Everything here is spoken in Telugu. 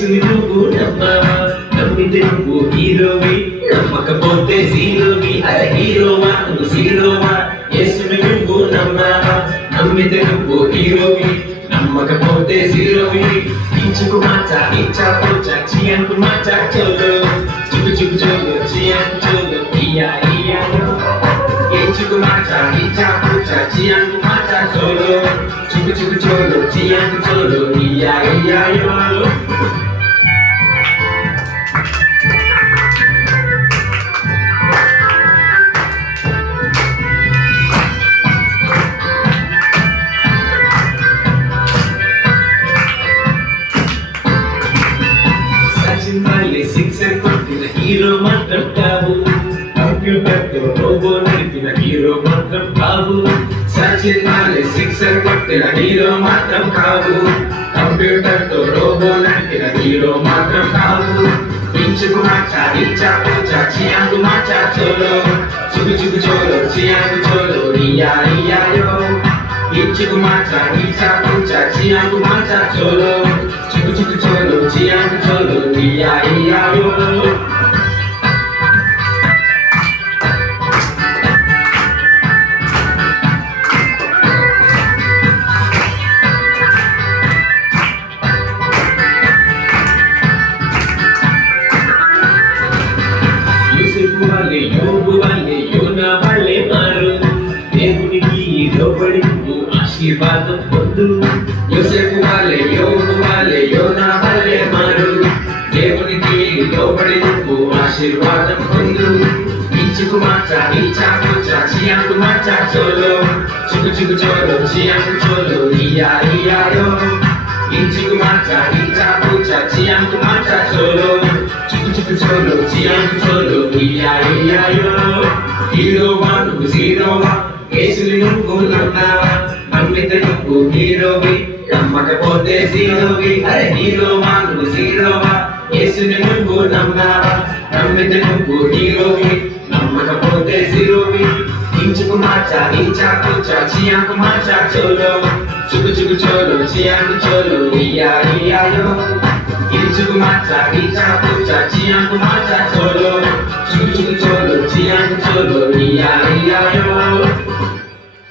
యేసుని నువ్వు నమ్మావా? నమ్మితే నువ్వు హీరోవి, నమ్మకపోతే జీరోవి. అరే హీరోవా నువ్వు జీరోవా? యేసుని నువ్వు నమ్మావా? నమ్మితే నువ్వు హీరోవి, నమ్మకపోతే జీరోవి. ఇంచుకు మార్చా ఇచ్చా పోచా చియాకు మార్చా చోలో చుకు చుకు చోలో చియాకు చోలో ఇయా ఇయాయో. ఇంచుకు మార్చా ఇచ్చా పోచా చియాకు మార్చా చోలో చుకు చుకు చోలో చియాకు చోలో ఇయా ఇయాయో. సిక్సర్ కొట్టిన హీరో మాత్రం కావు, కంప్యూటర్ తో రోబో నడిపిన హీరో మాత్రం కావు. సచిన్ వాలే సిక్సర్ కొట్టిన హీరో మాత్రం కావు, కంప్యూటర్ తో రోబో నడిపిన హీరో మాత్రం కావు. ఇంచుకు మార్చా ఇచ్చా పోచా చియాంకు మార్చా చోలో చుకు చుకు చోలో చియాంకు చోలో ఇయా ఇయాయో. ఇంచుకు మార్చా ఇచ్చా పోచా చియాంకు మార్చా చోలో చుకు చుకు చోలో చియాంకు చోలో ఇయా ఇయాయో. యోగు వాళ్ళే యోనా వాళ్ళే మారు, దేవునికి లోబడి ఆశీర్వాదం పొందు. యోసేపు వాళ్ళే యోగు వాళ్ళే యోనా వాళ్ళే మారు, దేవునికి లోబడి నువ్వు ఆశీర్వాదం పొందు. ఇంచుకు మార్చా ఇచ్చా పోచా చియాంకు మార్చా చోలో చుకు చుకు చోలో చియాంకు చోలో ఇయా ఇయాయో. ఇంచుకు మార్చా ఇచ్చా పోచా చియాంకు మార్చా చోలో చుకు చుకు చోలో చియాంకు చోలో ఇయా ఇయాయో. హీరోవా నువ్వు జీరోవా? యేసుని నువ్వు నమ్మావా? నమ్మితే నువ్వు హీరోవి, నమ్మకపోతే జీరోవి. అరే హీరోవా నువ్వు జీరోవా? యేసుని నువ్వు నమ్మావా? నమ్మితే నువ్వు హీరోవి, నమ్మకపోతే జీరోవి. ఇంచుకు మార్చా ఇచ్చా పోచా చియాంకు మార్చా చోలో చుకు చుకు చోలో చియాంకు చోలో ఇయా ఇయాయో. ఇంచుకు మార్చా ఇచ్చా పోచా చియాంకు మార్చా చోలో చుకు చుకు చోలో చియాంకు చోలో ఇయా ఇయాయో.